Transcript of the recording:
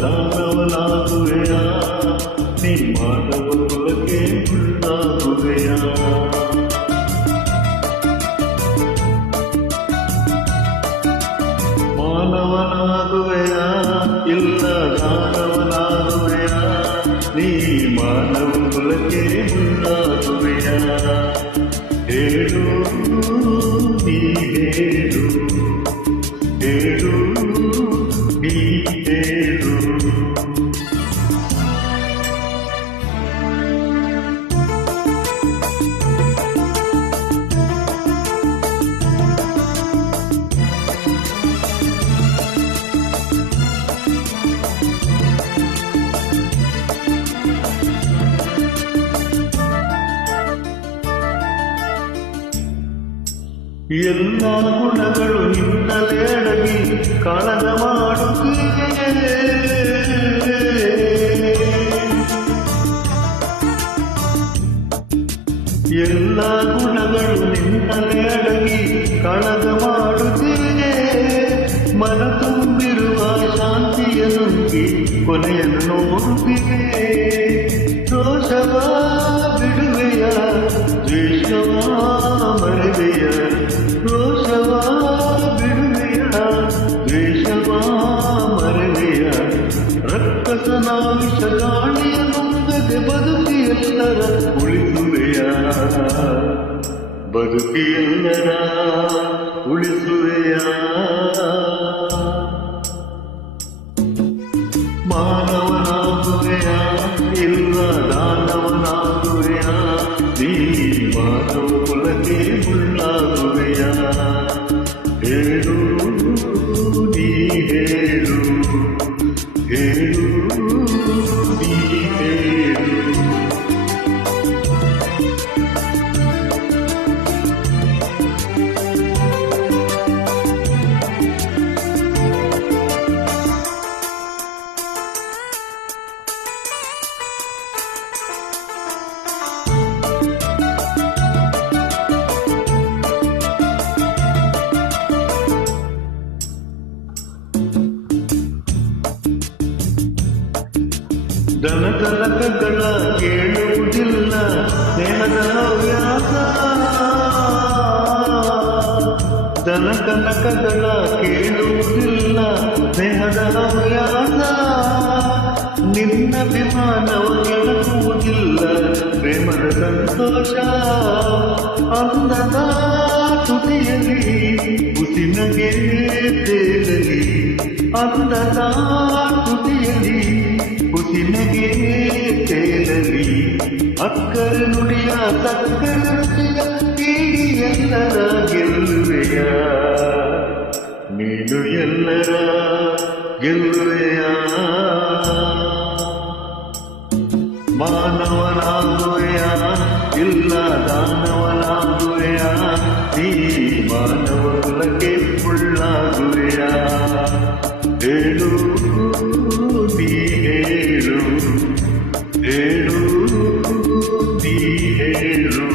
ದಾನವನಾಗುವೆಯ ನೀ ಮಾನವ ಕುಲಕ್ಕೆ ಮುಳ್ಳಾಗುವೆಯ ಮಾನವನಾಗುವೆಯ ಇಲ್ಲ ದಾನವನಾಗುವೆಯ ನೀ ಮಾನವ ಕುಲಕ್ಕೆ ಮುಳ್ಳಾಗುವೆಯ ಹೇಳು ನೀ ಹೇಳು ಹೇಳು ನೀ ಹೇಳು ಎಲ್ಲ ಗುಣಗಳು ನಿನ್ನಲೇಡಗಿ ಕಾಳಗ ಮಾಡುತ್ತಿವೆ ಎಲ್ಲ ಗುಣಗಳು ನಿನ್ನಲೇಡಗಿ ಕಾಳಗ ಮಾಡುತ್ತಿವೆ ಮನ ತುಂಬಿರುವ ಶಾಂತಿಯ ನುಂಗಿ ಕೊನೆಯನ್ನು ನೋಡುತ್ತಿವೆ ದೋಷವ ಬಿಡುವೆಯ ದ್ವೇಷವ ಮರೆವೆಯ ರೋಷವ ಬಿಡುವೆಯ ದ್ವೇಷವ ಮರೆವೆಯ ರಕ್ಕಸನ ವಿಷಗಾಳಿಯ ನುಂಗದೆ ಬದುಕಿಯೆಲ್ಲರ ಉಳಿಸುವೆಯ ಬದುಕಿಯೆಲ್ಲರ ಉಳಿಸುವೆಯ ಮಾನವನಾಗುವೆಯ ಇಲ್ಲ ದಾನವನಾಗುವೆಯ ನೀ ಮಾನವ ಕುಲಕ್ಕೆ ಮುಳ್ಳಾಗುವೆಯ ಹೇಳು ನೀ ಹೇಳು ಹೇಳು ನೀ ಹೇಳು ದನಕನಕಗಳ ಕೇಳುವುದಿಲ್ಲ ಸ್ನೇಹದ ಹವ್ಯಾಸ ದನಕನಕಗಳ ಕೇಳುವುದಿಲ್ಲ ಸ್ನೇಹದ ಹವ್ಯಾಸ ನಿನ್ನ ವಿಮಾನವ ಕೆಳಕುವುದಿಲ್ಲ ಪ್ರೇಮದ ಸಂತೋಷ ಅಂದದ ತುದಿಯಲಿ ಉಸಿನಗೆ ತೇಲಲಿ ಅಂದದ ತುದಿಯಲಿ ಹುಸಿನಗೆ ತೇಲಲಿ ಅಕ್ಕರ ನುಡಿಯ ಸಕ್ಕರ ರುಚಿಯ ಕೀಡಿ ಎಲ್ಲರ ಗೆಲ್ಲುವೆಯ ನೀನು ಎಲ್ಲರ ಗೆಲ್ಲುವೆಯ ಮಾನವನಾಗುವೆಯ ಇಲ್ಲ ದಾನವನಾಗುವೆಯ ನೀ ಮಾನವ ಕುಲಕ್ಕೆ ಮುಳ್ಳಾಗುವೆಯ ಹೇಳು ನೀ ಹೇಳು ಹೇಳು ನೀ ಹೇಳು